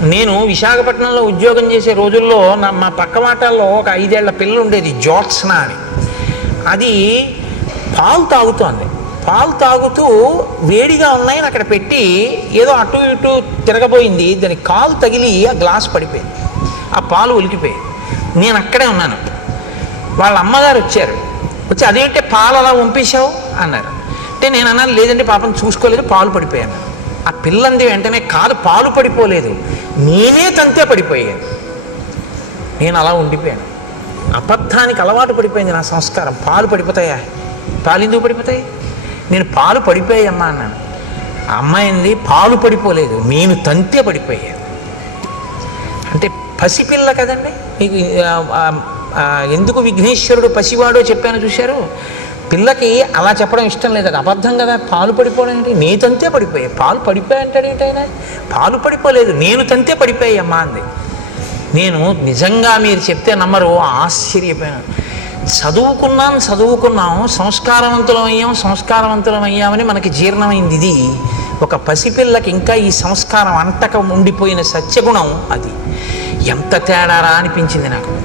నేను విశాఖపట్నంలో ఉద్యోగం చేసే రోజుల్లో నా మా పక్క మాటల్లో ఒక ఐదేళ్ళ పిల్ల ఉండేది జ్యోత్స్న అని. అది పాలు తాగుతోంది. పాలు తాగుతూ వేడిగా ఉన్నాయని అక్కడ పెట్టి ఏదో అటు ఇటు తిరగబోయింది. దాని కాలు తగిలి ఆ గ్లాస్ పడిపోయింది. ఆ పాలు ఒలికిపోయింది నేను అక్కడే ఉన్నాను. వాళ్ళ అమ్మగారు వచ్చారు. వచ్చి అదేంటే పాలు అలా పంపేశావు అన్నారు. అంటే నేను అన్నాను లేదంటే పాపం చూసుకోలేదు పాలు పడిపోయాను. ఆ పిల్లంది వెంటనే కాదు పాలు పడిపోలేదు. నేనే తంతే పడిపోయాను నేను అలా ఉండిపోయాను. అబద్ధానికి అలవాటు పడిపోయింది నా సంస్కారం. పాలు పడిపోతాయా? పాలు ఎందుకు పడిపోతాయి? నేను పాలు పడిపోయాయమ్మా అన్నాను. అమ్మాయింది పాలు పడిపోలేదు. నేను తంతే పడిపోయాను అంటే పసిపిల్ల కదండి? మీకు ఎందుకు విఘ్నేశ్వరుడు పసివాడో చెప్పాను చూశారు? పిల్లకి అలా చెప్పడం ఇష్టం లేదు అది అబద్ధం కదా. పాలు పడిపోవడం ఏంటి నీ తంతే పడిపోయాయి. పాలు పడిపోయాయి అంటాడు ఏంటైనా? పాలు పడిపోలేదు. నేను తంతే పడిపోయాయి అంది. నేను నిజంగా మీరు చెప్తే నమ్మరు. ఆశ్చర్యపోయాను. చదువుకున్నాం చదువుకున్నాం. సంస్కారవంతులం అయ్యాం సంస్కారవంతులం అయ్యామని మనకి జీర్ణమైంది ఇది. ఒక పసిపిల్లకి ఇంకా ఈ సంస్కారం అంటక ఉండిపోయిన సత్యగుణం అది. ఎంత తేడారా అనిపించింది నాకు.